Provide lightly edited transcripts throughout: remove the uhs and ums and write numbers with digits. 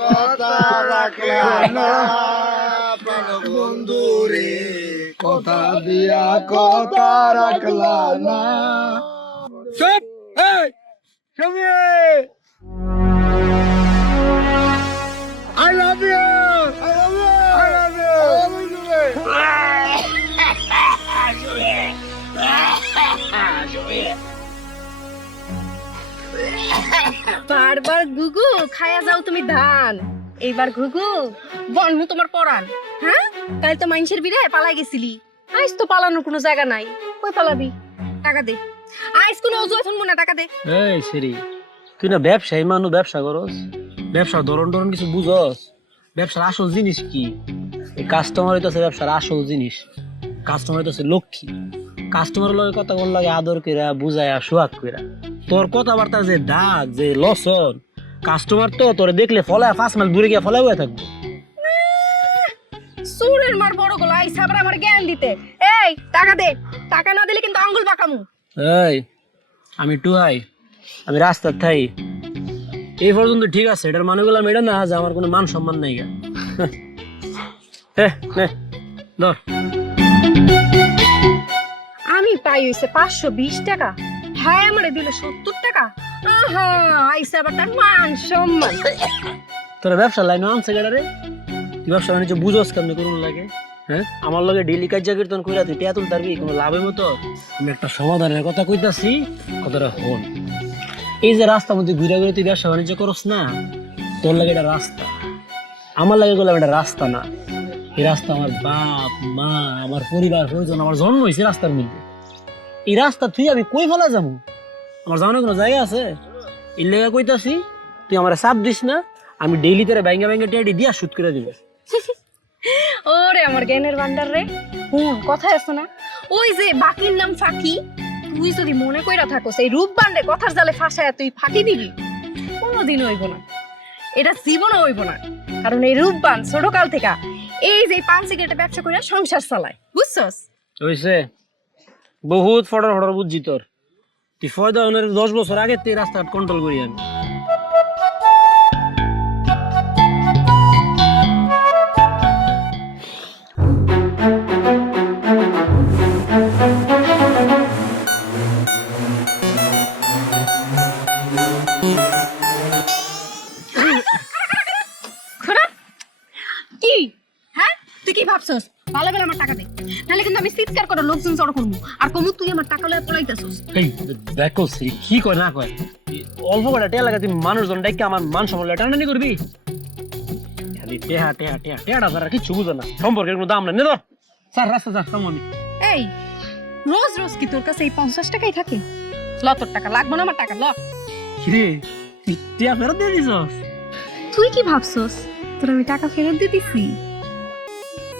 কথা রাখলা না বন্ধু রে, কথা দিয়া কথা রাখলা না। চুপ! এই! Sumi! I love you! I love you! I love you! বারবার গুগু খায়া যাও তুমি ধান, এইবার ঘুঘু বন্ধু তোমার পরান। হ্যাঁ, কাল তো মানুষের বিরে পালাই গেছিলি, আইস তো পালানোর কোনো জায়গা নাই, কই পালাবি? টাকা দে, আইস কোনো অজুহাত শুনবো না, টাকা দে। এই সেরি, তুই না ব্যবসায়ী মানুষ, ব্যবসা করস, ব্যবসার ধরন টরন কিছু বুঝস? ব্যবসার আসল জিনিস কি? এই কাস্টমার হইতেছে ব্যবসার আসল জিনিস। কাস্টমার হইতেছে লক্ষ্মী। কাস্টমারের লগে কথা কোন লাগে আদর কইরা বুঝায়া সোহাগ কইরা। তোর কথাবার্তার যে দাগ, যে লসন, কাস্টমার তো তোরে দেখলে ফলায় 5 মাইল দূরে গিয়ে ফলায় হয়ে থাকবে। সুরের মার বড় গলা আইসা আবার আমার জ্ঞান দিতে। এই টাকা দে, টাকা না দিলে কিন্তু আঙ্গুল বাঁকামু। এই আমি টুহাই, আমি রাস্তার থাই, এই পর্যন্ত ঠিক আছে। এটার মানে বললাম এটা না যে আমার কোনো মান সম্মান নাই গা। নে ধর। আমি পাই হইছে 520 টাকা, হ্যাঁ আমারে দিল 70 টাকা। আহা, আইসা আবার তার মান সম্মান। তোর ব্যবসার লাইনে আনছে গেটারে, তুই ব্যবসা বাণিজ্য বুঝোস কেমনি করুন লাগে? হ্যাঁ, আমার লগে ডেলি কাজ কীর্তন কইরা তুই টিয়া তুলতে পারবি কোনো লাভের মতো? আমি একটা সমাধানের কথা কইতাছি, কথাটা হন। এই যে রাস্তার মধ্যে ঘুরে ঘুরে তুই ব্যবসা বাণিজ্য করস না, তোর লাগে এটা রাস্তা, আমার লাগে গেলাম এটা রাস্তা না। এই রাস্তা আমার বাপ মা, আমার পরিবার পরিজন, আমার জন্ম হয়েছে রাস্তার মধ্যে। এই রাস্তা তুই আমি কই ফেলা যাবো? আমার জানার কোনো জায়গা আছে? এর লেগে কইতাছি, তুই আমার চাপ দিস না, আমি ডেইলি তোরে ব্যাঙ্গা ব্যাঙ্গা টেডি দিয়া শুট করে দিব। ওরে আমার জ্ঞানের ভান্ডার রে, কথা আছে না, ওই যে বাকির নাম ফাঁকি। তুই যদি মনে কইরা থাকোস এই রূপবান্ডে কথার জালে ফাঁসায় তুই ফাঁকি দিবি, কোনোদিন হইব না, এটা জীবনও হইব না। কারণ এই রূপবান ছোটকাল থেকে এই যে পান সিগারেটের ব্যবসা কইরা সংসার চালায়, বুঝছস? হইছে, বহুত ফটর ফটর বুঝছি তোর। তুই ফয়দা 10 বছর আগে তুই রাস্তা কন্ট্রোল করি আমি। কি হ্যাঁ, তুই কি ভাবছস? ভালো করে আমার টাকা দে, নাহলে কিন্তু আমি চিৎকার করে লোকজন জড়ো করবো, আর কমু তুই আমার টাকা লয়ে পলাইতাছস। এই দেখো শ্রী, কি কয় না কয়, অল্প কটা টেয়া লাগা তুই মানুষজন ডাইকে আমার মান সম্মান টানাটানি করবি? খালি টেহা টেহা টেহা টেহাটা ছাড়া কিচ্ছু বুঝো না, সম্পর্কের কোনো দাম নাই। নে ধর স্যার, রাস্তা স্যার থামো। আমি এই রোজ রোজ কি তোর কাছে এই 50 টাকাই থাকে? ল, তোর টাকা লাগবে না, আমার টাকা ল। কিরে, তুই টেহা ফেরত দিয়ে দিছস? তুই কি ভাবছস তোর আমি টাকা ফেরত দিয়ে দিছি?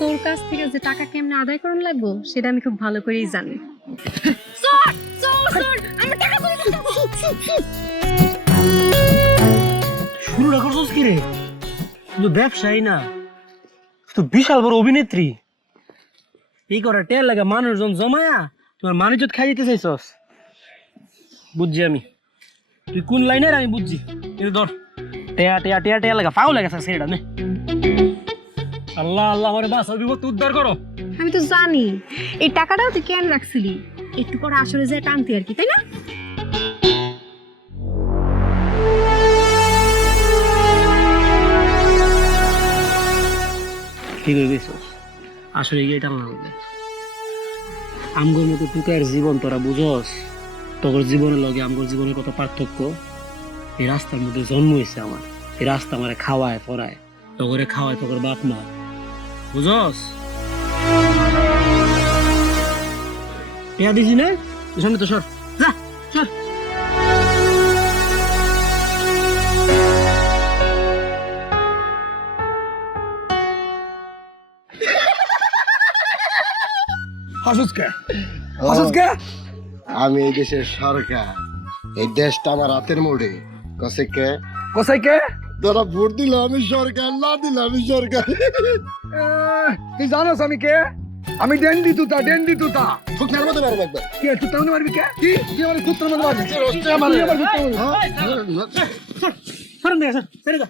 তোর কাছ থেকে যে টাকা কেমনে আদায় করন লাগবো সেটা আমি খুব ভালো করেই জানি। চল চল চল, আমার টাকা কই দিছিস? শুরুটা করছস কি রে? তুই ব্যবসায়ী না, তুই বিশাল বড় অভিনেত্রী। এই করে টের লাগে মানুষজন জমায়া তোমার মানিজত খাই দিতে চাইছস। বুঝছি আমি তুই কোন লাইনের, আমি বুঝছি। কিন্তু ধর টেয়া টেয়া টেয়া টেয়া লাগা পাও লাগে সেটা নে। আল্লাহ আল্লাহ, আমার বাস বিপদ উদ্ধার করো। আমি তো জানি এই টাকাটাও তুই কেন রাখছিলি, একটু পরে আসলে যে টানতি আর কি, তাই না? কি করে গেছিস? আসলে গিয়ে টানলাম আমগোর মতো টুকার জীবন তোরা বুঝস? তোর জীবনের লগে আমগোর জীবনের কত পার্থক্য। এই রাস্তার মধ্যে জন্ম হয়েছে আমার, এই রাস্তা আমার খাওয়ায় পড়ায়, তোরে খাওয়ায় তোর বাপ মা, বুঝস? টিয়া দিছি না, তুই সামনে তো সর, যা সর। হাসুস কে? হাসুস কে? আমি এই দেশের সরকার, এই দেশটা আমার হাতের মোড়ে। কসে কে? কোথায় কে? তোরা ভোট দিল আমি সরকার, না দিল আমি সরকার। তুই জানোস আমি কে? আমি ডেন্ডি তুতা, ডেন্ডি তুতা। ফুকনার মতো মারবো একবার। কে তুতা মানে মারবি কে? কি তুই আমার কুত্তার মতো মারবি? রোস্টে আমার তুই আমার কুত্তার মতো। সরেন দেখে, সর ছেড়ে যা।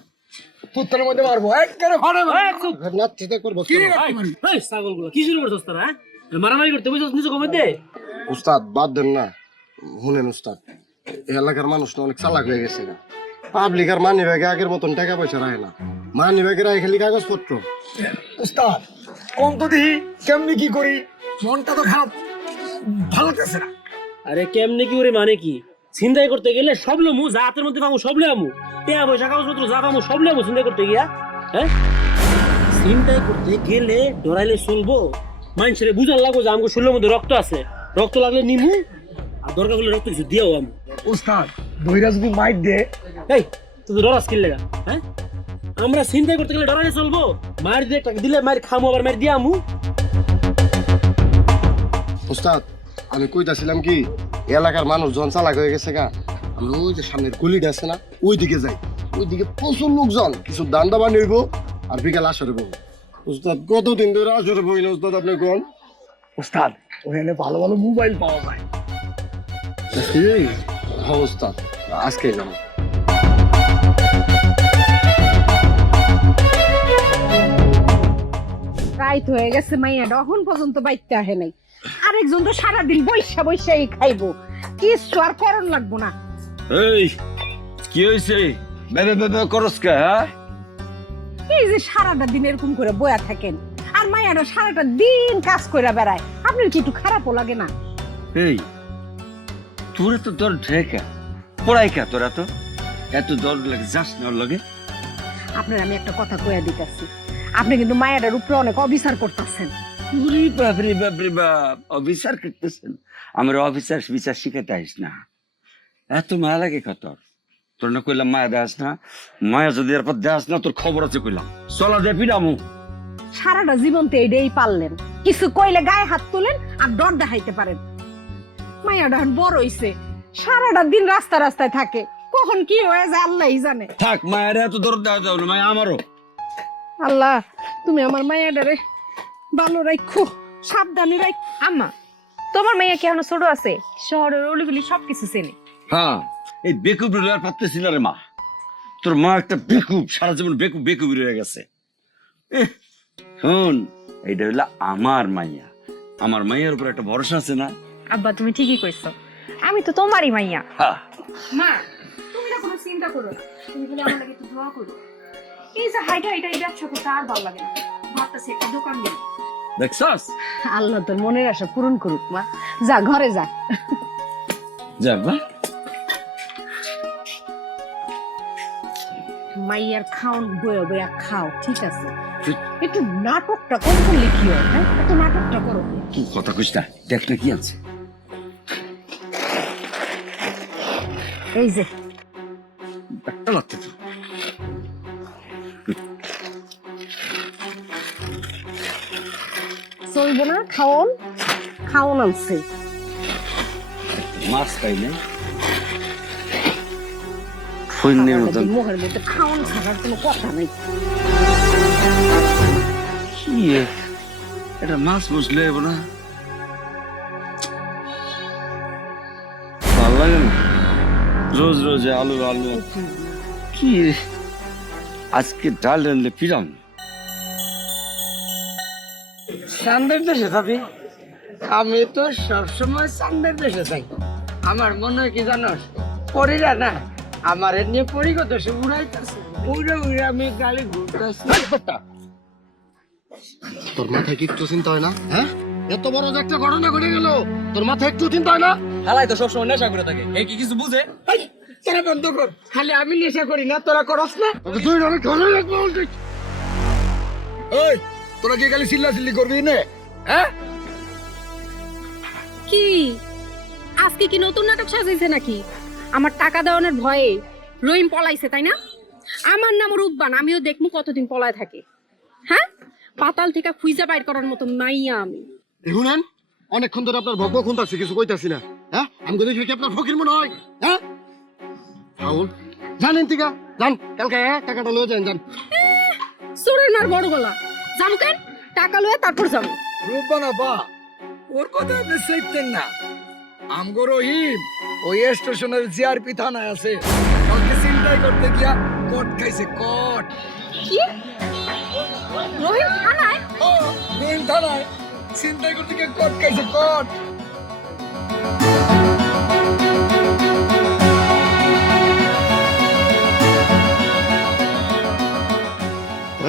পুত্রের মধ্যে মারবো একেবারে ফাড়ে মারবো। নাচিতে করবো কি রে রাত্রি? এই ছাগলগুলো কি শুরু করছস তোরা, হ্যাঁ? মারামারি করতে বুঝছস নিজে কমে দে। উস্তাদ বাদ দেন না, শুনেন উস্তাদ, এই এলাকার মানুষ তো অনেক চালাক হয়ে গেছে না। পাবলিক আর মানি ব্যাগে আগের মতন টাকা পয়সা রাখে না, মানি ব্যাগে রাখে খালি কাগজপত্র। উস্তাদ কম তো দেখি কেমনি কি করি, মনটা তো খারাপ, ভালো লাগতেছে না। আরে কেমনে কি ওরে মানে কি, ছিনতাই করতে গেলে সব লমু, যা হাতের মধ্যে পাবো সব আমু, টাকা পয়সা কাগজপত্র যা পাবো সব আমু ছিনতাই করতে গিয়া। হ্যাঁ, ছিনতাই করতে গেলে ডরাইলে চলবো? মানুষের বুঝার লাগবো যে আমাকে শরীরের মধ্যে রক্ত আছে, রক্ত লাগলে নিমু, আর দরকার হলে রক্ত কিছু দিয়েও আমি। উস্তাদ দইরা যদি মাইর দে, এই তুই তো ডরাস কিনলে গা, হ্যাঁ? আমরা ছিনতাই করতে গেলে ডরাইলে চলবো? মার দিয়ে টাকা দিলে মার খামু, আবার মার দিয়ে আমু। উস্তাদ আমি কইতাছিলাম কি, এই এলাকার মানুষ যখন চালাক হয়ে গেছে গা, আমরা ওই যে সামনের গলিটা আছে না, ওই দিকে যাই। ওই দিকে প্রচুর লোকজন, কিছু দান্দা বানিয়ে হইব, আর বিকাল আসরে বউ। উস্তাদ কতদিন ধরে আসরে বই না উস্তাদ, আপনি কোন? উস্তাদ ওখানে ভালো ভালো মোবাইল পাওয়া যায়। হ্যাঁ উস্তাদ, আজকে যাবো। রাইত হয়ে গেছে, মাইয়া এখন পর্যন্ত বাইতে আহে নাই। আরেকজন তো সারাদিন বৈশা বৈশাই খাইবো, কিছু আর করণ লাগবো না। এই কি হয়েছে, বেবে বেবে করস কে? হ্যাঁ, এই যে সারাটা দিন এরকম করে বয়া থাকেন, আর মাইয়াটা সারাটা দিন কাজ করে বেড়ায়, আপনার কি একটু খারাপও লাগে না? এই তোরা তো তোর ঢেকা পড়াই কা, তোরা তো এত দর লাগে যাস না ওর লগে। আপনার আমি একটা কথা কইয়া দিতেছি, আপনি কিন্তু মায়াটার উপরে অনেক অবিচার করতেছেন। উরি বাপরে বাপরে বাপ, অফিসার করতেছেন? আমার অফিসার বিচার শিখাতে আইস না, এত মায়া লাগে কা তোর? তোর না কইলাম মায়া দেখাস না, মায়া যদি এরপর দেখাস না তোর খবর আছে কইলাম, চলা দে পিডামু। সারাটা জীবন তো এইটাই পারলেন, কিছু কইলে গায়ে হাত তোলেন আর ডর দেখাইতে পারেন। মায়াটা এখন বড় হইছে, সারাটা দিন রাস্তা রাস্তায় থাকে, কখন কি হয়ে যায় আল্লাহই জানে। থাক, মায়ের এত দরদ দেওয়া যাও না, মায়া আমারও। আল্লাহ তুমি আমার মায়াডারে ভালো রাখো, সাবধানে রাখ। আম্মা, তোমার মেয়ে কি এখনো ছোট আছে? শহরের অলিগলি সবকিছু চেনে। হ্যাঁ, এই বেকুব আর পারতেছিল রে মা, তোর মা একটা বেকুব, সারা জীবন বেকুব বেকুব রয়ে গেছে। শোন, এইটা হইলো আমার মাইয়া, আমার মাইয়ার উপর একটা ভরসা আছে না? আব্বা তুমি ঠিকই কইছো, আমি তো তোমারই মাইয়া। হ্যাঁ, মা তুমি না কোনো চিন্তা করো না, তুমি খালি আমার লাগে একটু দোয়া করো। এই যে হাইটা হাইটা এই ব্যবসা করতে আর ভালো লাগে না, ভাবতেছি একটা দোকান দিই। দেখছস? আল্লাহ তোর মনের আশা পূরণ করুক মা, যা ঘরে যা। যাক বা, মাইয়ার খাওন বয়ে বয়া খাও, ঠিক আছে? একটু নাটকটা কম করলে কি হয়? হ্যাঁ, একটু নাটকটা করো। তুই কথা কইস না, দেখ না কি আছে। এই যে একটা লাগতে তো চলবে না, খাওন খাওন আনছে। মাছ খাই না, সৈন্যের মতন। মুখের মধ্যে খাওন ছাড়ার কোনো কথা নেই। কি এটা মাছ বসলে এবো না, ভাল লাগে না রোজ রোজ আলু আলু। কি আজকে ডাল রানলে পিরাম। চান্দের দেশে ভাবি, আমি তো সবসময় চান্দের দেশে চাই। আমার মনে হয় কি জানোস, পরীরা না আমার নিয়ে পরিগত সে উড়াইতেছে, উড়ে উড়ে আমি গাড়ি ঘুরতেছি। তোর মাথায় কিচ্ছু চিন্তা হয় না? হ্যাঁ, এত বড় যে একটা ঘটনা ঘটে গেল, তোর মাথায় একটু চিন্তা হয় না? হালাই তো সবসময় নেশা করে থাকে, এই কি কিছু বুঝে? তোরা বন্ধ কর, খালি আমি নেশা করি না, তোরা করস না? তোকে তুই অনেক ঘরে রাখবো বলছি। ওই তোরা কি খালি চিল্লা চিল্লি করবি নে? হ্যাঁ, কি আজকে কি নতুন নাটক সাজাইছে নাকি? আমার টাকা দেওয়ানোর ভয়ে রহিম পলাইছে, তাই না? আমার নাম রূপবান, আমিও দেখবো কতদিন পলায় থাকে। হ্যাঁ, পাতাল থেকে খুঁজে বাইর করার মতো মাইয়া আমি। শুনেন, অনেকক্ষণ ধরে আপনার ভগ্ন খুনতাছি, কিছু কইতাছি না। হ্যাঁ, আমি কই দেখি কি আপনার ফকির মনে হয়? হ্যাঁ রাহুল, জানেন টিকা জান, কালকে টাকাটা লয়ে যান। জান সুরের মার বড় গলা, যাবো কেন? টাকা লয়ে তারপর যাবো। রূপবানা বা ওর কথা আপনি চাইতেন না। আমগো রহিম ওই স্টেশনের জিআরপি থানায় আছে, ওকে চিন্তাই করতে গিয়া কট খাইছে, কট। কি রহিম থানায়? রহিম থানায় চিন্তাই করতে গিয়ে কট খাইছে কট।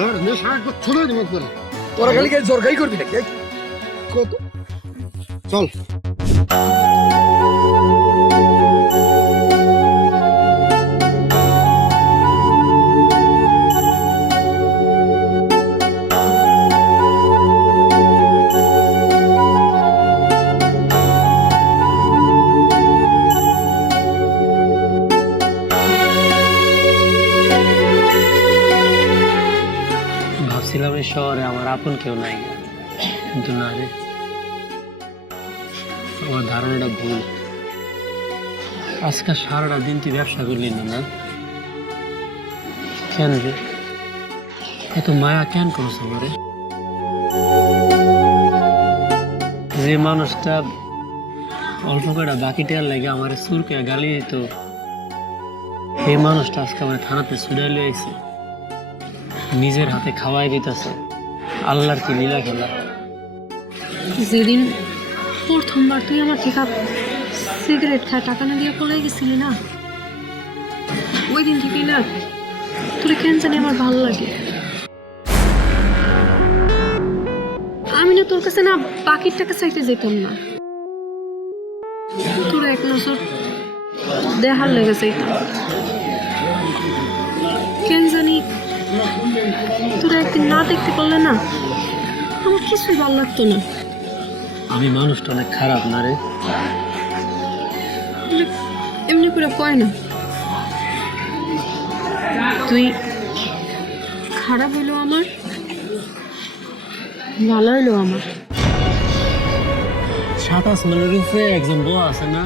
আর নেশা একবার ছুড়ে দিব করে তোরা খালি গায়ে জোর খাই করবি নাকি? কত চল ভাবছিলাম এই শহরে আমার আপন কেউ নাই, কিন্তু না রে, আমার ধারণাটা ভুল। আজকে সারাটা দিন তুই ব্যবসা করলি না, না কেন রে? এত মায়া কেন করছ আমারে? যে মানুষটা অল্প কটা বাকি টেয়ার লাগে আমার সুরকে গালি দিত, সেই মানুষটা আজকে আমার থানাতে ছুড়াই লইছে, নিজের হাতে খাওয়াই দিতেছে। আল্লাহর কি লীলা খেলা! যেদিন প্রথমবার তুই আমার থেকে সিগারেট খায় টাকা না দিয়ে পলাই গেছিলি না, ওই দিন থেকেই না তোর কেন জানি আমার ভালো লাগে। আমি না তোর কাছে না বাকির টাকা চাইতে যেতাম না, তোর এক নজর দেখার লেগে চাইতাম। কেন জানি তোরা একদিন না দেখতে পারলে না আমার কিছুই ভালো লাগতো না। আমি মানুষটা অনেক খারাপ না রে? এমনি করে কয় না, তুই খারাপ হইলো আমার, ভালো হইলো আমার। 27 মিনিটের উপরে একজন বউ আছে না,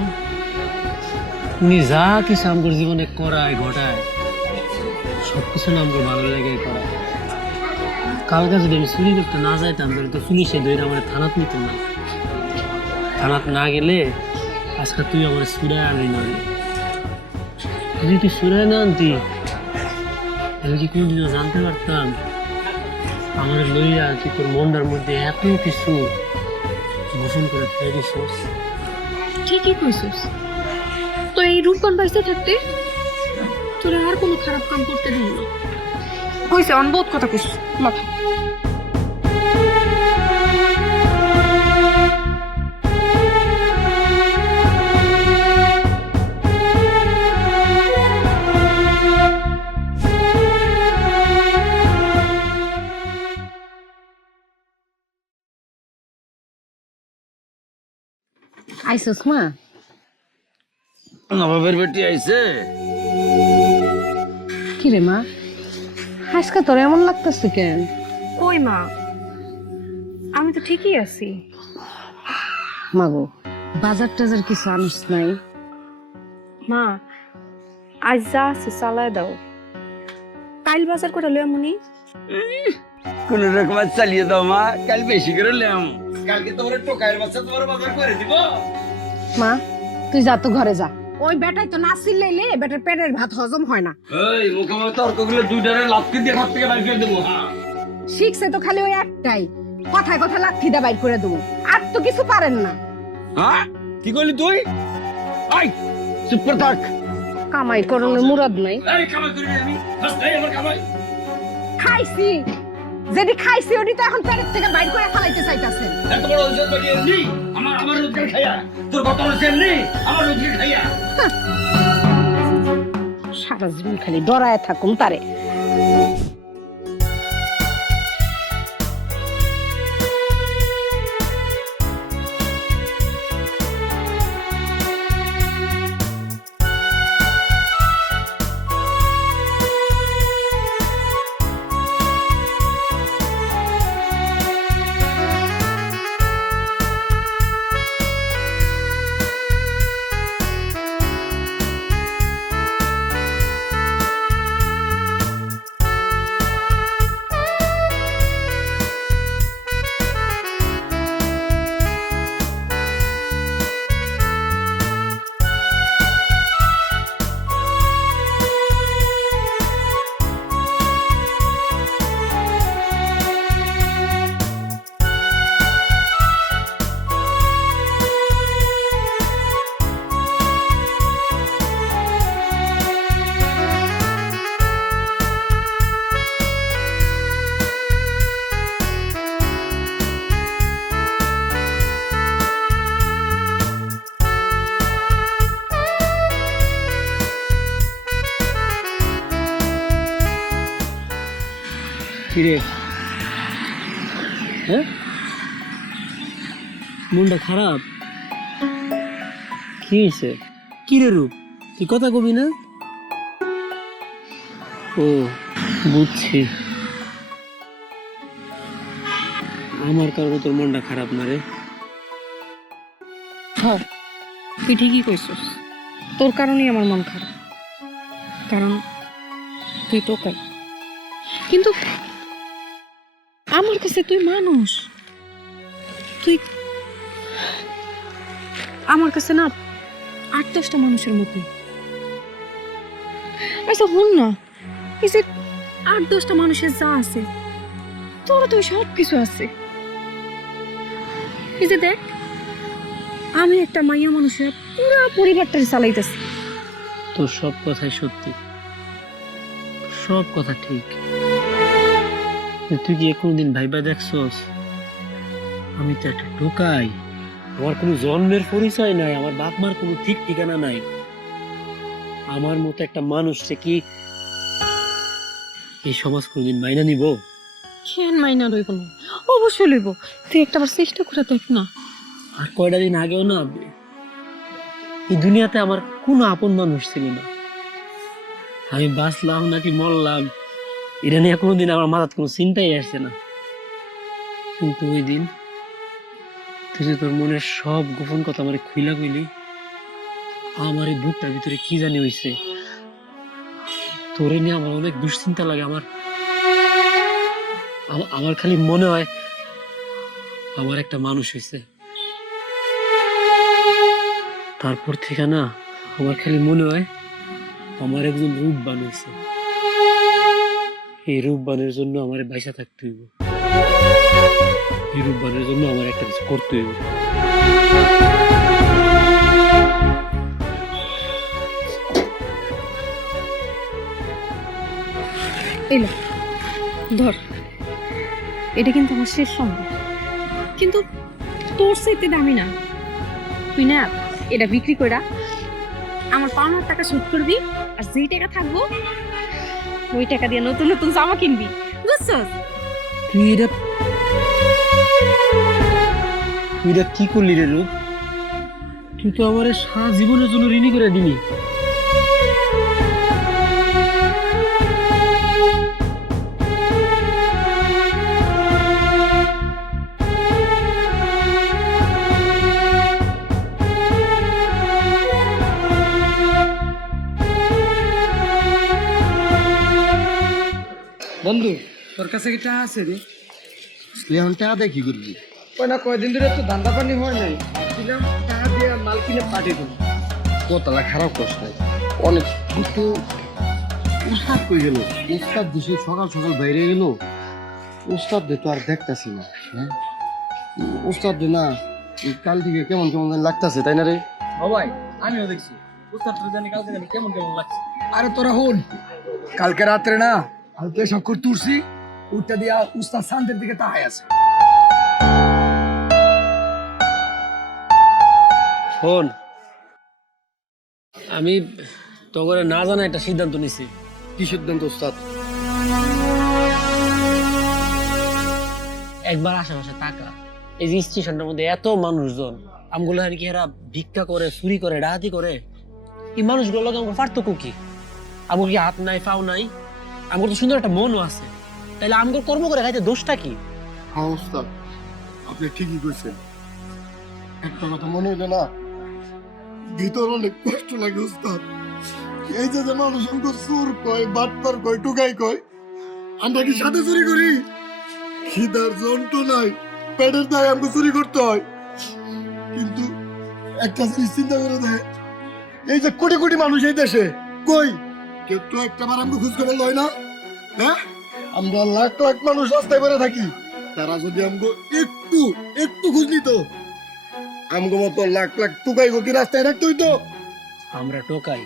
উনি যা কিছু আমার জীবনে করায় ঘটায় সবকিছু না আমার ভালো লেগে করায়। কালকে যদি আমি চুরি করতে না যাইতাম তাহলে তো পুলিশে ধরে আমার থানাত নিত না। থানাত না গেলে আজকে তুই আমার সুরায় আনলি না রে। যদি তুই সুরায় না আনতি আমি কি কোনদিনও জানতে পারতাম আমার লইয়া কি তোর মনটার মধ্যে এত কিছু গোসল করে ফেলে দিছিস? ঠিকই কইছিস, তো এই রূপবান বাইসে থাকতে তোরা আর কোনো খারাপ কাম করতে দিন না। কইছে অনবোধ কথা কইছিস মাথা। আইসোস মা? নবাবের বেটি আইছে। কি রে মা, আজকে তোর এমন লাগতেছে কেন? কই মা, আমি তো ঠিকই আছি। মাগো বাজার টাজার কিছু আনিস নাই? মা আজ যা আছে চালায় দাও, কাইল বাজার করে লই আমনি। কোন রকম চালিয়ে দাও মা, কাল বেশি করে লেম। কালকে তোমার টোকায়ের বাচ্চা তোমার বাজার করে দিব। মা তুই যা তো ঘরে যা, ওই বেটাই তো না চিল্লাইলে বেটার পেটের ভাত হজম হয় না। এই মুখে তর্কগুলো দুইটারে লাত্তি দিয়ে হাত থেকে বাইর করে দেবো। হ্যাঁ শিখছে তো খালি ওই একটাই, কথায় কথা লাঠি দা বাইর করে দেবো, আর তো কিছু পারেন না। হ্যাঁ কি করলি তুই? আই চুপ করে থাক। কামাই করণের মুরাদ নাই। এই কামাই করবি আমি? ফার্স্ট এই আমার কামাই। খাইছি যেটি খাইছি ওটি তো এখন পেটের থেকে বাইর করে ফালাইতে চাইতাছেন। এত বড় রোজগার করি এমনি? আমার রোজগার খাইয়া তোর কত রোজগার এমনি? আমার রোজগার খাইয়া সারা জীবন খালি ডরায় থাকুন তারে। কিরে হ্যাঁ মনটা খারাপ কি হয়েছে কি রে রূপ তুই কথা কবি না ও বুঝছি আমার কারণে তোর মনটা খারাপ না রে হ্যাঁ তুই ঠিকই কইছিস, তোর কারণেই আমার মন খারাপ, কারণ তুই টোকাই। কিন্তু আমার কাছে তুই মানুষ, তুই আমার কাছে না 8-10টা মানুষের মতোই। আচ্ছা হন না, এই যে 8-10টা মানুষের যা আছে তোরা তো সব কিছু আছে। এই যে দেখ, আমি একটা মাইয়া মানুষের পুরো পরিবারটাকে চালাইতেছি। তোর সব কথাই সত্যি, সব কথা ঠিক। তুই কি কোনদিন ভাইবা দেখছস আমি তো একটা টোকাই, আমার কোনো জন্মের পরিচয় নাই, আমার বাপ মার কোনো ঠিক ঠিকানা নাই। আমার মতো একটা মানুষকে কি এই সমাজ কোনদিন মাইনা নিব? কেন মাইনা লইব না? অবশ্যই লইব, তুই একটাবার চেষ্টা করে দেখ না। আর কয়টা দিন আগেও না এই দুনিয়াতে আমার কোনো আপন মানুষ ছিল না। আমি বাঁচলাম নাকি মরলাম এটা নিয়ে কোনোদিন আমার মাথার কোনো চিন্তাই আসছে না। কিন্তু ওই দিন তুই যে তোর মনের সব গোপন কথা আমার খুইলা কইলি, আমার এই বুকটার ভিতরে কি জানি হইছে। তোরে নিয়ে আমার অনেক দুশ্চিন্তা লাগে। আমার খালি মনে হয় আমার একটা মানুষ হয়েছে। তারপর থেকে না আমার খালি মনে হয় আমার একজন রূপবান হয়েছে। এই রূপবানের জন্য আমার বাইসা থাকতে হইব, এই রূপবানের জন্য আমার একটা কিছু করতে হইব। এলো ধর, এটা কিন্তু আমার শেষ সম্ভব, কিন্তু তোর চাইতে দামি না। তুই না এটা বিক্রি করে আমার পাওনার টাকা শোধ করবি, আর যেই টাকা থাকবো ওই টাকা দিয়ে নতুন নতুন জামা কিনবি, বুঝছস? তুই এটা কি করলি রে রূপ? তুই তো আমার সারা জীবনের জন্য ঋণী করে দিলি। বন্ধু তোর কাছে কি টাকা আছে রে? তুই এখন টাকা দিয়ে কি করবি? ওই না কয়দিন ধরে তো ধান্দা পানি হয় নাই, ভাবছিলাম টাকা দিয়ে মাল কিনে পাঠিয়ে দেবো। কতলা খারাপ কষ্ট অনেক। কিন্তু উস্তাদ কই গেল? উস্তাদ দেশে সকাল সকাল বাইরে গেল। উস্তাদ দে তো আর দেখতাছি না। হ্যাঁ উস্তাদ দে না, এই কাল থেকে কেমন কেমন যেন লাগতাছে, তাই না রে? ভাই আমিও দেখছি উস্তাদটা জানি কালকে জানি কেমন কেমন লাগছে। আরে তোরা হন, কালকে রাত্রে না হালকা শঙ্কর তুলসি উঠটা দিয়া উস্তাদ শান্তের দিকে তাহাই আছে। শোন, আমি তো করে না জানা একটা সিদ্ধান্ত নিছি। কি সিদ্ধান্ত উস্তাদ? একবার আশেপাশে তাকা, এই যে স্টেশনটার মধ্যে এত মানুষজন, আমগুলো আর কি এরা ভিক্ষা করে, চুরি করে, ডাকাতি করে। এই মানুষগুলোর লগে আমাকে পার্থক্য কি? আমার কি হাত নাই, পাও নাই? আমার তো সুন্দর একটা মনও আছে, তাইলে আমগুলো কর্ম করে খাইতে দোষটা কি? হ্যাঁ উস্তাদ, আপনি ঠিকই কইছেন। একটা কথা মনে হইলো না, ভিতর অনেক কষ্ট লাগে উস্তাদ। এই যে যে মানুষ আমাকে চোর কয়, বাটপার কয়, টুকাই কয়, আমরা কি সাথে চুরি করি? খিদার যন্ত্রণায় পেটের দায় আমাকে চুরি করতে হয়। কিন্তু একটা জিনিস চিন্তা করে দেয়, এই যে কোটি কোটি মানুষ এই দেশে, কই কেউ তো একটা বার আমাকে খোঁজ খবর লয় না। হ্যাঁ, আমরা লাখ লাখ মানুষ রাস্তায় বেড়ে থাকি, তারা যদি আমাকে একটু একটু খোঁজ নিত, আমগো মতো লাখ লাখ টুকাই কি রাস্তায় রাখতে হইতো? আমরা টোকাই,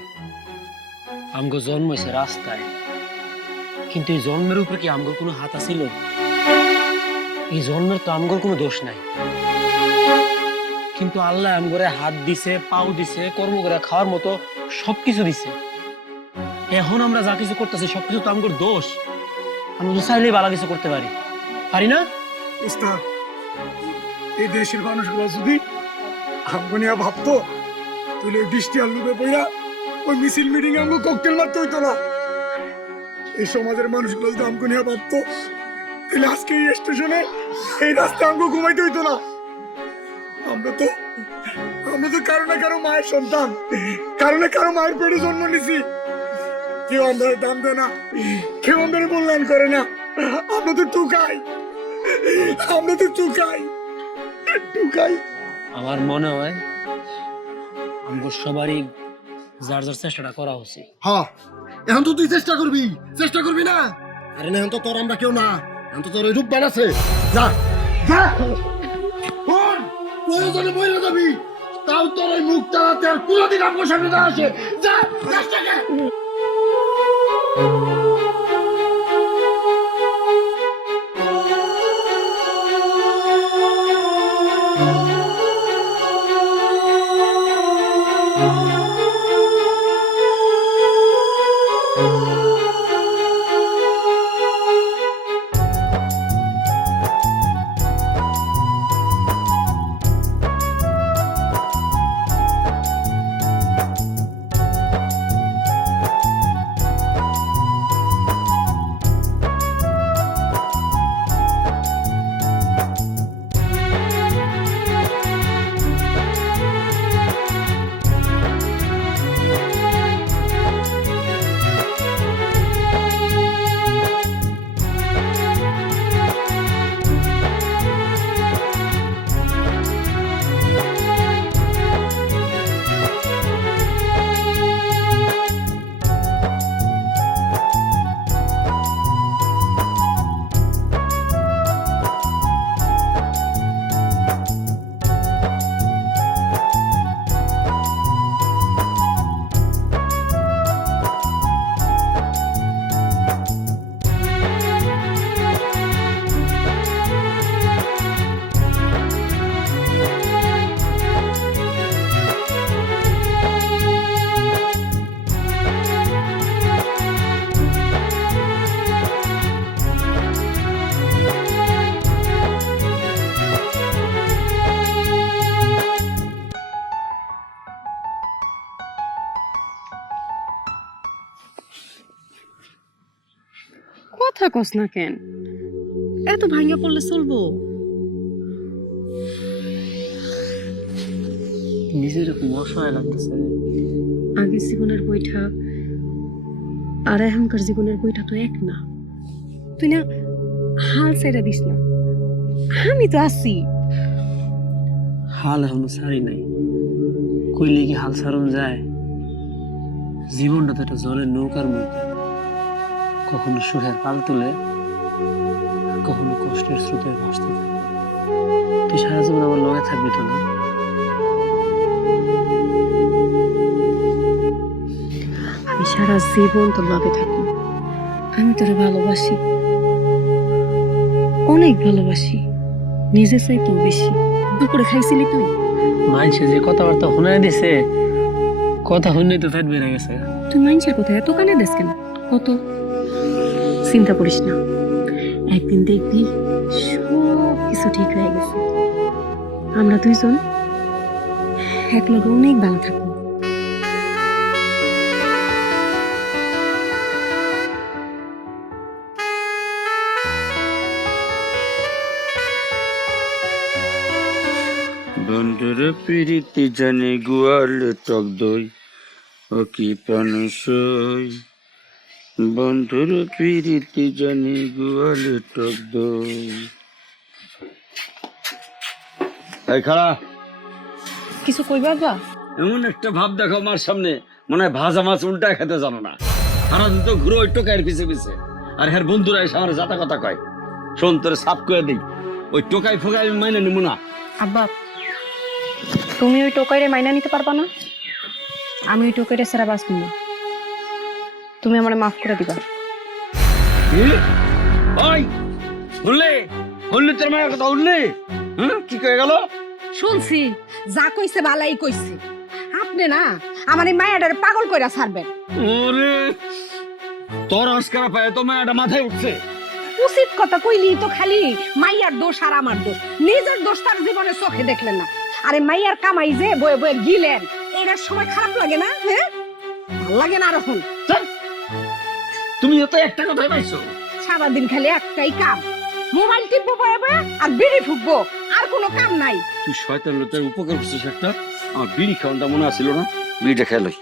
আমগো জন্ম হয়েছে রাস্তায়, কিন্তু এই জন্মের উপরে কি আমগোর কোনো হাত আছিল? এই জন্মের তো আমগোর কোনো দোষ নাই, কিন্তু আল্লাহ আমগরে হাত দিছে, পাও দিছে, কর্ম করে খাওয়ার মতো সবকিছু দিছে। এখন আমরা যা কিছু করতেছি সবকিছু তো আমগোর দোষ। আমি তো চাইলেই ভালো কিছু করতে পারি, পারি না? উস্তাদ, এই দেশের মানুষগুলো যদি আমগনিয়া ভাবতো, তুই বৃষ্টি আলুতে পইরা ওই মিছিল মিটিং আমগো ককটেল মারতে হইতো না। এই সমাজের মানুষগুলো যদি আমগনিয়া ভাবতো, তাহলে আজকে এই স্টেশনে এই রাস্তায় আমগো ঘুমাইতে হইতো না। আমরা তো কারো না কারো মায়ের সন্তান, কারো না কারো মায়ের পেটে জন্ম নিছি। কেউ আমাদের দাম দেয় না, কেউ আমাদের মূল্যায়ন করে না। আমরা তো টুকাই, টুকাই। আমার মনে হয় আমাদের সবারই যার যার চেষ্টাটা করা উচিত। হ্যাঁ, এখন তো তুই চেষ্টা করবি না? আরে না, এখন তো তোর আমরা কেউ না, এখন তো তোর ওই রূপ বানাচ্ছে। যা যা, শোন, প্রয়োজনে বইরে যাবি, তাও তোর ওই মুখ তাড়াতে আর কোনোদিন আমার সামনে না আসে। যা, চেষ্টা কর। কথা কস না কেন? এত ভাঙা পড়লে চলবো? নিজের এরকম অসহায় লাগতেছে। আগের জীবনের বইটা আর এখনকার জীবনের বইটা তো এক না। তুই না হাল ছেড়ে দিস না, আমি তো আছি। হাল এখনো ছাড়ি নাই, কইলে কি হাল ছাড়ন যায়? জীবনটা তো একটা জলের নৌকার মধ্যে, কখনো সুখের পাল তুলে, কখনো কষ্টের স্রোতে ভাসতে থাকে। তুই সারা জীবন আমার লগে থাকবি তো না? আমি সারা জীবন তোর লগে থাকি। আমি তোরে ভালোবাসি, অনেক ভালোবাসি, নিজে চাইতেও বেশি। দুপুরে খাইছিলি তুই? মানুষে যে কথাবার্তা শোনায় দিছে, কথা শুনেই তো ফেট বেড়ে গেছে। তুই মানুষের কথা এত কানে দেস কেন? কত চিন্তা করিস না, একদিন দেখবি সব কিছু ঠিক হয়ে গেছে। আমরা দুইজন এক লগে অনেক ভালো থাকবো। বন্ধুর প্রীতি জানে গোয়াল টক দই, ও কি প্রাণ সই। বন্ধুর প্রীতি জানে গোয়াল টক দই। এই খাড়া, কিছু কইবা বা? এমন একটা ভাব দেখো আমার সামনে, মনে হয় ভাজা মাছ উল্টা খেতে জানো না। সারাদিন তো ঘুরো ওই টোকাইয়ের পিছে পিছে, আর হ্যার বন্ধুরা এসে আমার যাতা কথা কয়। শোন, তোর সাফ করে দিই, ওই টোকাই ফোকাই আমি মাইনে নেবো না। আব্বা, তুমি ওই টোকাইরে মাইনা নিতে পারবা না? আমি ওই টোকাইরে ছাড়া বাঁচব না। তুমি আমার মাফ করে দিবা। ওই শুনলে শুনলি তোর মায়ের কথা উঠলি? কি কয়ে গেল? শুনছি, যা কইছে বালাই কইছে। আপনি না আমার এই মায়াটারে পাগল কইরা ছাড়বেন। ওরে, তোর আজকারা পায় তো মায়াটা মাথায় উঠছে। উচিত কথা কইলি তো খালি মাইয়ার দোষ আর আমার দোষ, নিজের দোষ তার জীবনে চোখে দেখলেন না। আরে মাইয়ার কামাই যে বয়ে বয়ে গিলেন, এটার সময় খারাপ লাগে না? হ্যাঁ, ভাল লাগে না? এখন তুমি তো একটা কথাই পাইছো, সারাদিন খালি একটাই কাম, মোবাইল টিপবো বয়ে বয়ে আর বিড়ি ফুকবো, আর কোনো কাম নাই। তুই শয়তান লোকের উপকার করছিস একটা। আমার বিড়ি খাওয়ানটা মনে আছিল না, বিড়িটা খেলই।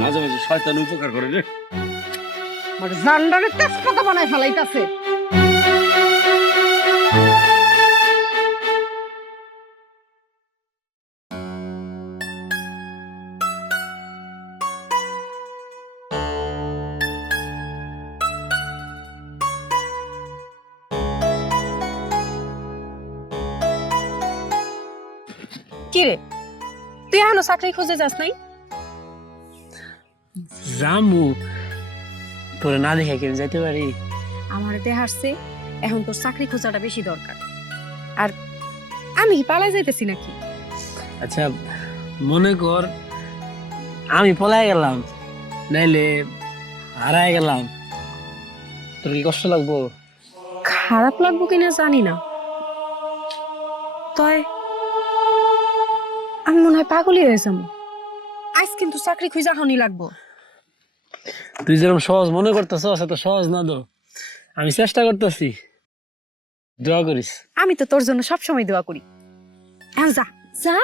মাঝে মাঝে শয়তান উপকার করে রে। আমার জান্ডারে তেজপাতা বানায় ফেলাইতাছে। কি রে, তুই এখনো চাকরি খুঁজে যাস নাই? রামু তোরে না দেখে কেন যাইতে পারি? আমার দেহারছে এখন তোর চাকরি খোঁজাটা বেশি দরকার। আর আমি পালাই যাইতেছি নাকি? আচ্ছা মনে কর আমি পলাই গেলাম, নাইলে হারায় গেলাম, তোর কি কষ্ট লাগবো? খারাপ লাগবো কিনা জানি না, তয় আমি মনে হয় পাগলই হয়ে যাবো। আজ কিন্তু চাকরি খুঁজা হনি লাগবো। তুই যেরকম সহজ মনে করতেছ এত সহজ না তো, আমি চেষ্টা করতেছি, দোয়া করিস। আমি তো তোর জন্য সবসময় দোয়া করি। এখন যা যা।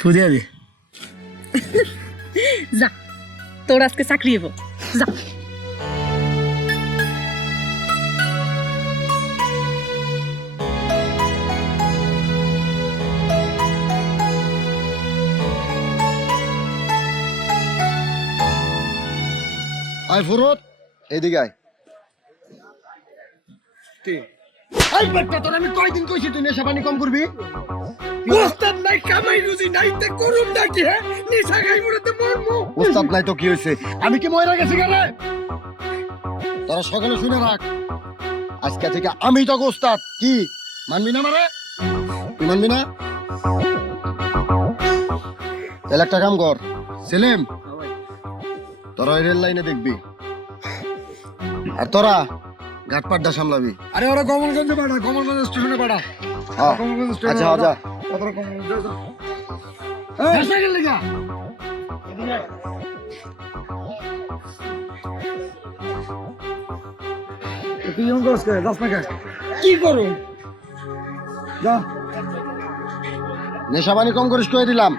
ফুদিয়া দি যা, তোর আজকে চাকরি হবো, যা। আয় ফুরত, এইদিকে আয়। এই বেটা, তোর আমি কয়দিন কইছি তুই নেশা পানি কম করবি? ওস্তাদ নাই, কামাই রুজি নাই, তে করুন নাকি? হ্যাঁ, নেশা খাই মরেতে মরমু। ওস্তাদ নাই তো কি হয়েছে? আমি কি ময়রা গেছি কেন? তোরা সকালে শুনে রাখ, আজকে থেকে আমি তো ওস্তাদ। কি মানবি না মারে? তুই মানবি না? তাহলে একটা কাম কর সেলিম, তোরা ওই রেল লাইনে দেখবি, আর তোরা ঘাটপাটটা সামলাবি। আরে ওরা কমলগঞ্জে পাঠা, কমলগঞ্জ স্টেশনে পাঠা। হ্যাঁ কমলগঞ্জ আচ্ছা স্টেশনে আচ্ছা। তারপরে কমলগঞ্জ যা, যা। সাইকেল লেগা তুই এমন করস কে? যাস না কে? কি করুন? যা। নেশা পানি কম করিস কয়ে দিলাম।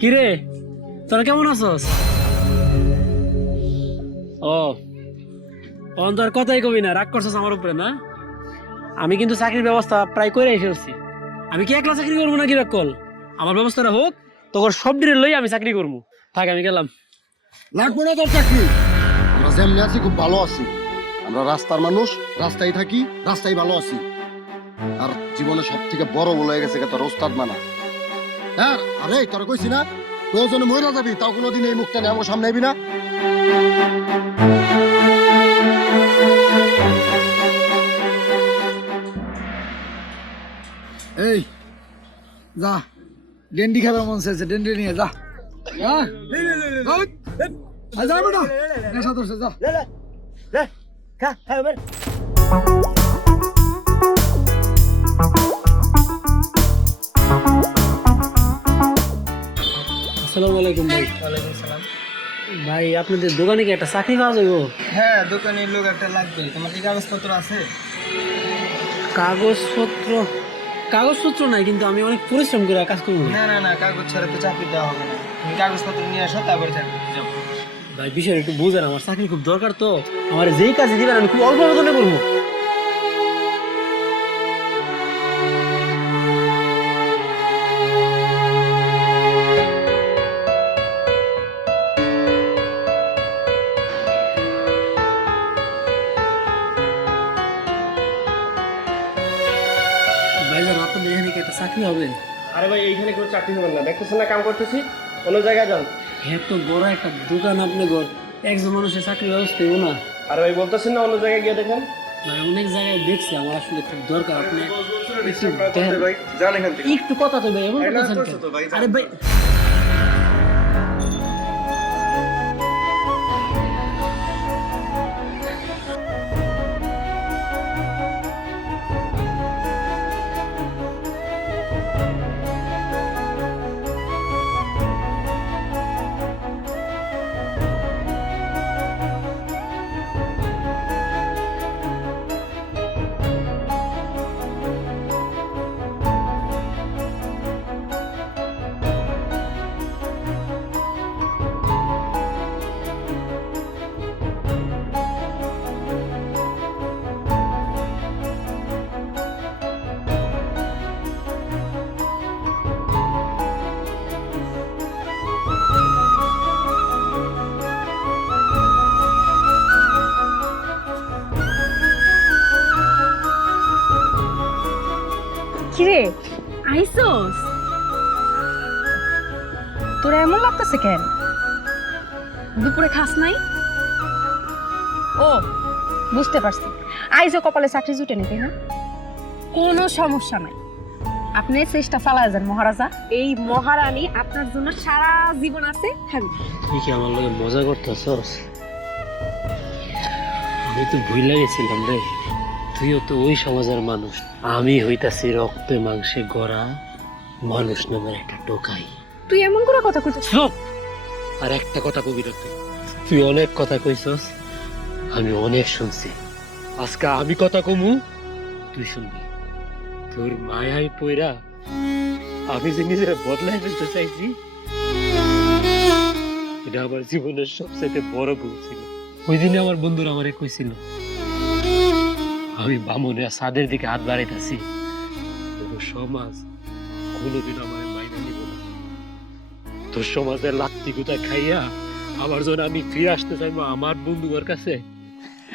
কিরে তোরা কেমন আছস? ও তোর কথাই কবি না, রাগ করছস আমার উপরে না? আমি কিন্তু চাকরির ব্যবস্থা প্রায় করে এসেছি। আমি কি একলা চাকরি করবো নাকি? রাগ কল, আমার ব্যবস্থাটা হোক, তোর সব দিনে লই আমি চাকরি করবো। থাক আমি গেলাম। লাগবে না তোর চাকরি, আমরা যেমনি আছি খুব ভালো আছি। আমরা রাস্তার মানুষ, রাস্তায় থাকি, রাস্তায় ভালো আছি। আর জীবনে সব থেকে বড় বলে গেছে তোর ওস্তাদ মানা। হ্যাঁ আরে তোরা কইছি না, প্রয়োজনে মইরা যাবি, তাও কোনোদিন এই মুখটা নিয়ে আমার সামনে আইবি না। এই যা, ডেন্ডি খাবার মন চাইছে, ডেন্ডি নিয়ে যা। হ্যাঁ, যা বেটা, নেশা ধরছে, যা। আসসালামু আলাইকুম ভাই। ভাই আপনাদের দোকানে কি একটা চাকরি পাওয়া যাবে? হ্যাঁ, দোকানের লোক একটা লাগবে। তোমার কি কাগজপত্র আছে? কাগজপত্র কাগজপত্র নাই, কিন্তু আমি অনেক পরিশ্রম করে কাজ করবো। না না না, কাগজ ছাড়া তো চাকরি দেওয়া হবে না। তুমি কাগজপত্র নিয়ে আসো, তারপরে চাকরি যাবো। ভাই বিষয়টা একটু বুঝেন, আমার চাকরি খুব দরকার তো। আমার যেই কাজে দিবেন আমি খুব অল্প বেতনে করবো। ভাইজান আপনাদের এখানে কি একটা চাকরি হবে? আরে ভাই এইখানে কোনো চাকরি হবে না, দেখতেছেন না কাম করতেছি, অন্য জায়গায় যান। এত বড় একটা দোকান আপনি ঘর, একজন মানুষের চাকরির ব্যবস্থাও না। আরে ভাই বলতেছেন না অন্য জায়গায় গিয়ে দেখেন। ভাই অনেক জায়গায় দেখছি, আমার আসলে খুব দরকার। আপনি একটু ভাই যান এখান থেকে। একটু কথা তো ভাই এমন এই না, করতেছেন করছো কেন? তো ভাই, যান। আরে ভাই কিরে আইসোস? তোর এমন লাগতেছে কেন? দুপুরে খাস নাই? ও বুঝতে পারছি, আইসো কপালে চাকরি জুটে নিতে না? কোনো সমস্যা নাই, আপনি চেষ্টা চালায় যান মহারাজা। এই মহারানী আপনার জন্য সারা জীবন আছে থাকবে। তুই কি আমার লগে মজা করতেছস? আমি তো ভুলে গেছিলাম রে, তুইও তো ওই সমাজের মানুষ। আমি হইতাছি রক্তে মাংসে গড়া মানুষ নামের একটা টোকাই। তুই এমন করে কথা কইছিস? চুপ! আর একটা কথা কবি রে, তুই অনেক কথা কইছস, আমি অনেক শুনছি। আজকে আমি কথা কমু, তুই শুনবি। তোর মায়ায় পয়রা আমি যে নিজের বদলাই ফেলতে চাইছি, এটা আমার জীবনের সবচেয়ে বড় ভুল ছিল। ওই দিনে আমার বন্ধুরা আমারে কইছিল আমি বামনে সাদের দিকে হাত বাড়াইতেছি, সমাজ কোনোদিন আমার মাইনা নিব না। তোর সমাজের লাত্তি গুতা খাইয়া আমার জন্য আমি ফিরে আসতে চাইবো আমার বন্ধুদের কাছে,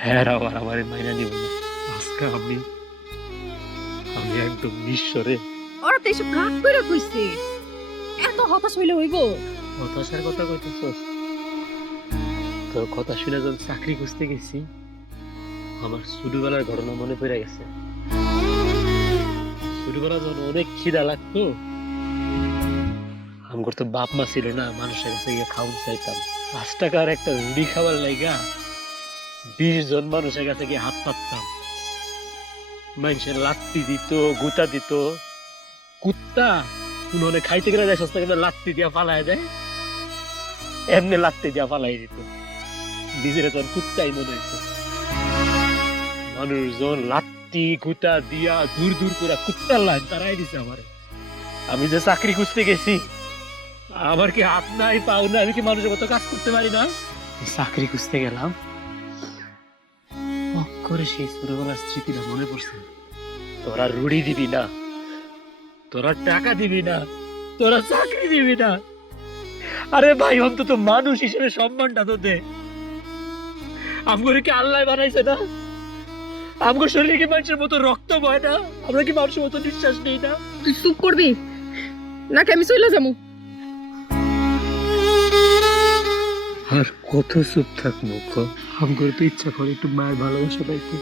হ্যাঁ আবার আমার মাইনা নিব না। আজকে আমি একদম নিঃস্বরে। ওরা তো এসব রাগ করে কইছে, এত হতাশ হইলে হইব? হতাশার কথা কইতেছস? তোর কথা শুনে যখন চাকরি খুঁজতে গেছি, আমার ছোটবেলার ঘটনা মনে পড়ে গেছে। ছোটবেলা যখন অনেক খিদা লাগতো, আমার তো বাপ মা ছিল না, মানুষের কাছে গিয়ে খাওয়ান চাইতাম। 5 টাকার একটা রুটি খাবার লাইগা 20 জন মানুষের কাছে গিয়ে হাত পাততাম। মানুষের লাত্তি দিত, গুতা দিত। কুত্তা উन्होंने খাইতে গেলে দেয় সস্তা কিন্তু লাত্তি দিয়া ফালাই দেয়, এমনি লাত্তি দিয়া ফালাই দিত। নিজের তখন কুত্তাই মনে হইতো। মানুষজন লাত্তি গুতা দিয়া দূর দূর করে কুত্তার লাইন তারাই দিছে আমারে। আমি যে চাকরি খুঁজতে গেছি, আমার কি হাত নাই পাও না, আমি কি মানুষের মতো কাজ করতে পারি না? চাকরি খুঁজতে গেলাম, করে সেই ছোটবেলার স্মৃতিটা মনে পড়ছে। তোরা রুড়ি দিবি না, তোরা টাকা দিবি না, তোরা চাকরি দিবি না। আরে ভাই অন্তত মানুষ হিসেবে সম্মানটা তো দে। আমগরে কি আল্লাহ বানাইছে না? আমগো শরীরে কি মানুষের মতো রক্ত বয় না? আমরা কি মানুষের মতো নিঃশ্বাস নেই না? তুই চুপ করবি নাকি আমি চলে যাবো? আর কত চুপ থাকবো? আমগরে তো ইচ্ছা করে একটু মায়ের ভালোবাসা পাইতে।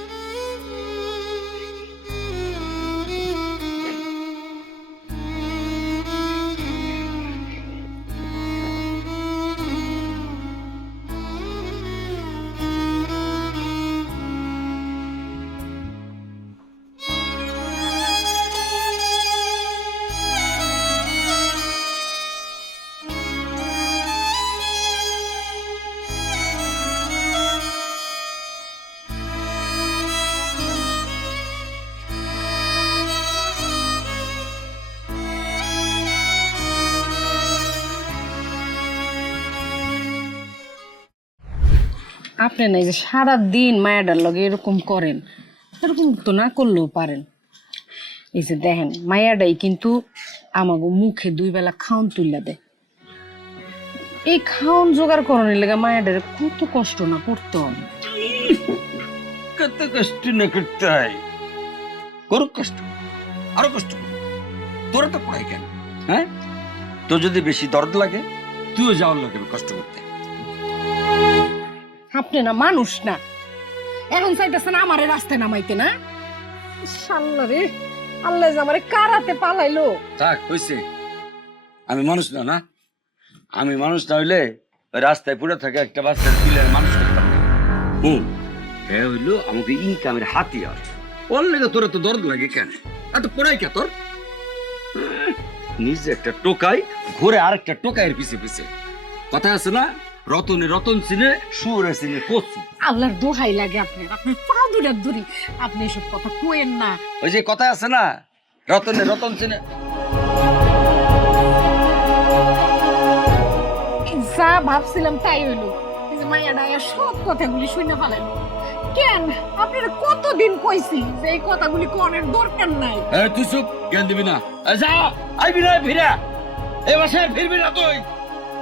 আপনি না এই যে সারাদিন মায়াডার লগে এরকম করেন, এরকম তো না করলেও পারেন। এই যে দেখেন মায়াডাই কিন্তু আমাকে মুখে 2 বেলা খাওন তুইলা দেয়। এই খাওন জোগাড় করানোর লেগে মায়াডার কত কষ্ট না করতে হবে। কত কষ্ট না করতে হয়, করুক কষ্ট, আরো কষ্ট করুক। তোরা তো পড়াই কেন? হ্যাঁ, তোর যদি বেশি দরদ লাগে তুইও যাওয়ার লাগে কষ্ট করতে। আপনি না মানুষ না, এখন চাইতেছেন আমারে রাস্তায় নামাইতে না? শাল্লা রে, আল্লাহ যে আমারে কারাতে পালাইলো। থাক হইছে, আমি মানুষ না না, আমি মানুষ না হইলে ওই রাস্তায় পড়ে থাকে একটা বাচ্চার পিলের মানুষ করতাম না। হ্যাঁ হইলো আমাকে ইনকামের হাতিয়ার, ওর লেগে তোর তো দরদ লাগে কেন? এত পড়াই কে তোর? নিজে একটা টোকাই ঘুরে আরেকটা টোকাইয়ের পিছে পিছে। কথা আছে না, রতনে রতন চিনে সুরে চিনে কচু। আল্লাহর দোহাই লাগে আপনার, আপনি পা দূরে দূরে, আপনি এসব কথা কোয়েন না। ওই যে কথা আছে না, রতনে রতন চিনে। যা ভাবছিলাম তাই হইলো, এই যে মাইয়া ডাইয়া সব কথাগুলি শুনে ফেলাইলো। কেন আপনারা কতদিন কইছি যে এই কথাগুলি কোনের দরকার নাই? তুই চুপ, জ্ঞান দিবি না। যা, আইবি না ফিরা, এ বাসায় ফিরবি না তুই।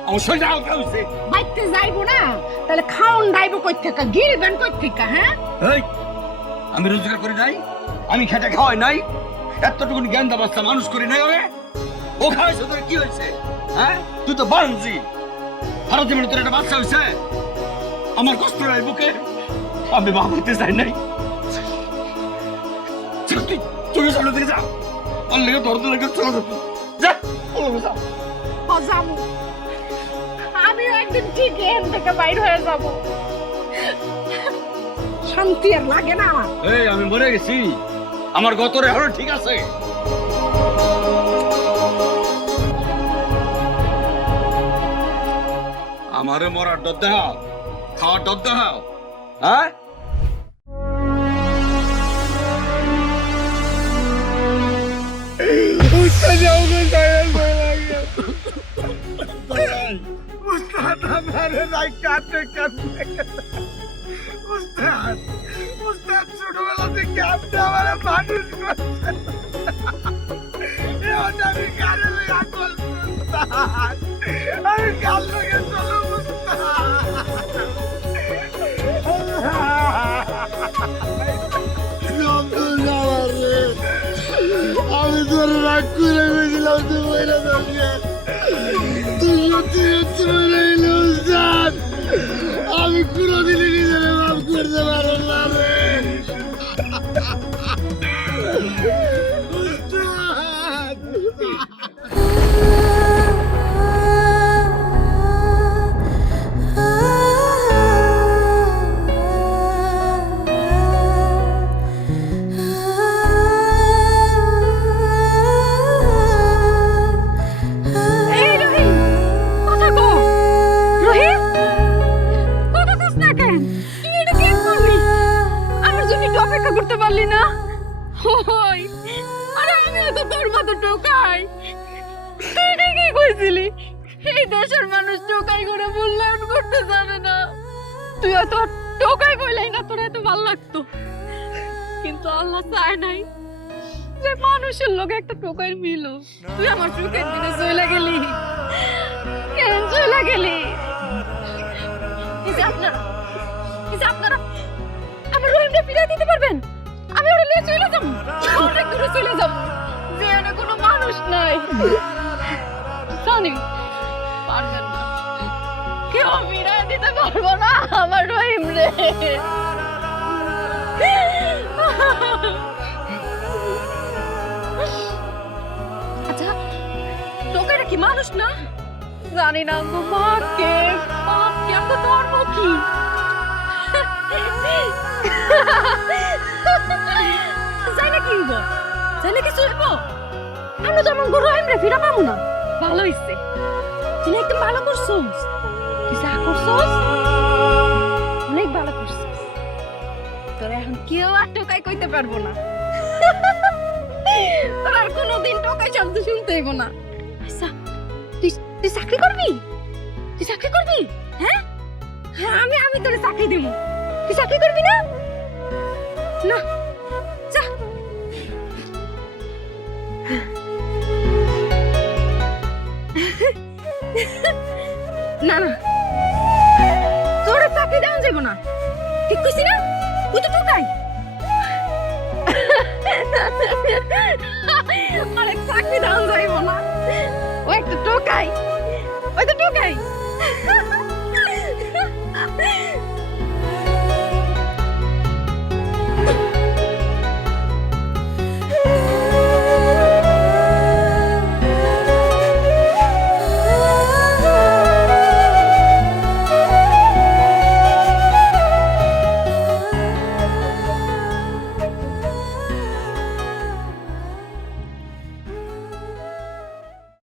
আমার শরীরটা হালকা হয়েছে। বাইতে যাইবো না, তাহলে খাওন ডাইবো কই থেকে, গিলবেন কই থেকে? হ্যাঁ, এই, আমি রোজগার করি নাই, আমি খেটে খাওয়াই নাই, এতটুকু জ্ঞান দাবাস্তা মানুষ করি নাই ওরে। ও খাওয়াইছে তোর কি হয়েছে? হ্যাঁ, তুই তো বানজি, সারা জীবনে তোর একটা বাচ্চা হয়েছে। আমার কষ্ট নাই বুকে, আমি মা হইতে চাই নাই। তুই চলে চলো দিকে যা, আর লেগে ধরতে লেগে চলে যা, যা চলে যা। ও যাবো, আমিও একদিন ঠিক এখান থেকে বাইর হয়ে যাব। শান্তি আর লাগে না আমার। এই আমি মরে গেছি, আমার গতরে এখনো ঠিক আছে। আমারে মরার ডর দেখাও, খাওয়ার ডর দেখাও, হ্যাঁ? উস্তাদ আমারে নাই কাটে কাটে। উস্তাদ, উস্তাদ ছোটবেলা থেকে আপনি আমারে মানুষ করছেন। এখন আমি কারে লইয়া চলবো উস্তাদ? আমি কার লইয়া চলবো আমি তোর রাগ করে গেছিলাম, তুই বইরা দরকার, তুই সত্যি সত্যি বলে এলি উস্তাদ। আমি কোনোদিনই নিজের মাফ করতে পারবো না রে এই রহিম, কথা কও। রহিম, কথা কস না কেন? কি এটা কি করলি? আমার জন্য একটু অপেক্ষা করতে পারলি না? ওই, আরে আমিও তো তোর মতো টোকাই। তুই ঠিকই কইছিলি, এই দেশের মানুষ টোকাই করে মূল্যায়ন করতে জানে না। তুই এত টোকাই কইলাই না, তোর এত ভালো লাগতো, কিন্তু আল্লাহ চায় নাই যে মানুষের লোক একটা টোকাই মিলো। তুই আমার চোখের দিকে চলে গেলি, কেন চলে গেলি? এই যে আপনারা আমার রহিমকে ফিরিয়ে দিতে পারবেন? আমি ওরা নিয়ে চলে যাবো, অনেক দূরে চলে যাবো, যেখানে কোনো মানুষ নাই। জানি পারবেন না, কেউ ফিরিয়ে দিতে পারবো না আমার রহিম রে। আচ্ছা, টোকাইটা কি মানুষ না? জানি না গো, মাকে আপনার ধর্ম কি? যাই না কি হইব? যাই না কিছু হইব? আমরা তো আমার গরু আমরা ফিরা পাবো না। ভালো হইছে, তুই না একদম ভালো করছস, তুই যা করছস অনেক ভালো করছস। তোর এখন কেউ আর টোকাই কইতে পারবো না। তোর আর কোনোদিন টোকাই শব্দ শুনতে হইব না। আচ্ছা, তুই চাকরি করবি? তুই চাকরি করবি? হ্যাঁ, হ্যাঁ, আমি তোরে চাকরি দেব। তুই চাকরি করবি না? না, যা। না না, তোরে চাকরি দেওয়া যাইব না, ঠিক কইছি না? তুই তো টোকাই। আরে চাকরি দেওয়া যাইব না, ও একটা টোকাই, ওই তো টোকাই।